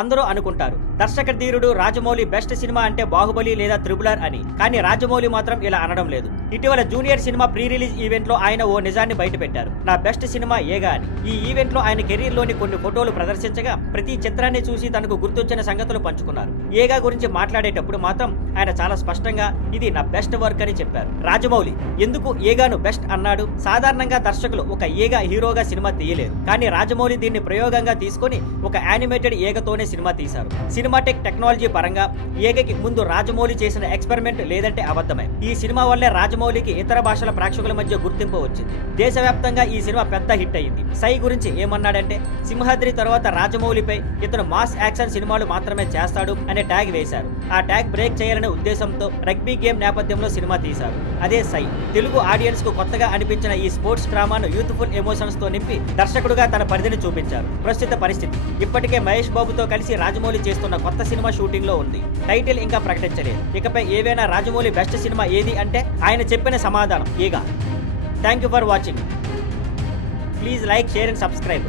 అందరూ అనుకుంటారు దర్శక ధీరుడు రాజమౌళి బెస్ట్ సినిమా అంటే బాహుబలి లేదా త్రిబులర్ అని. కానీ రాజమౌళి మాత్రం ఇలా అనడం లేదు. ఇటీవల junior cinema pre release event లో ఆయన ఓ నిజాన్ని బయటపెట్టారు. నా బెస్ట్ సినిమా ఏగా అని. ఈ ఈవెంట్ లో ఆయన కెరీర్ లోని కొన్ని ఫోటోలు ప్రదర్శించగా ప్రతి చిత్రాన్ని చూసి తనకు గుర్తొచ్చిన సంగతులు పంచుకున్నారు. ఏగా గురించి మాట్లాడేటప్పుడు మాత్రం ఆయన చాలా స్పష్టంగా ఇది నా బెస్ట్ వర్క్ అని చెప్పారు. రాజమౌళి ఎందుకు ఏగాను బెస్ట్ అన్నాడు? సాధారణంగా దర్శకులు ఒక ఏగా హీరోగా సినిమా తీయలేరు. కానీ రాజమౌళి దీన్ని ప్రయోగంగా తీసుకొని ఒక యానిమేటెడ్ ఏగతోనే సినిమా తీశారు. సినిమాటిక్ టెక్నాలజీ పరంగా ఏగకి ముందు రాజమౌళి చేసిన ఎక్స్పెరిమెంట్ లేదంటే అబద్ధమే. ఈ సినిమా వల్లే రాజమౌళికి ఇతర భాషల ప్రేక్షకుల మధ్య గుర్తింపు వచ్చింది. దేశవ్యాప్తంగా ఈ సినిమా పెద్ద హిట్ అయింది. సై గురించి ఏమన్నాడంటే సింహాద్రి తర్వాత రాజమౌళిపై ఇతను మాస్ యాక్షన్ సినిమాలు మాత్రమే చేస్తాడు అనే ట్యాగ్ వేశారు. ఆ ట్యాగ్ బ్రేక్ చేయాలనే ఉద్దేశంతో రగ్బీ గేమ్ నేపథ్యంలో సినిమా తీశారు. అదే సై. తెలుగు ఆడియన్స్ కు కొత్తగా అనిపించిన ఈ స్పోర్ట్స్ డ్రామాను యూత్ఫుల్ ఎమోషన్స్ తో నింపి దర్శకుడుగా తన పరిధిని చూపించారు. ప్రస్తుత పరిస్థితి ఇప్పటికే మహేష్ బాబుతో కలిసి రాజమౌళి చేస్తున్న కొత్త సినిమా షూటింగ్ లో ఉంది. టైటిల్ ఇంకా ప్రకటించలేదు. ఇకపై ఏవైనా రాజమౌళి బెస్ట్ సినిమా ఏది అంటే ఆయన చెప్పిన సమాధానం ఏగా. Thank you for watching. Please like, share and subscribe.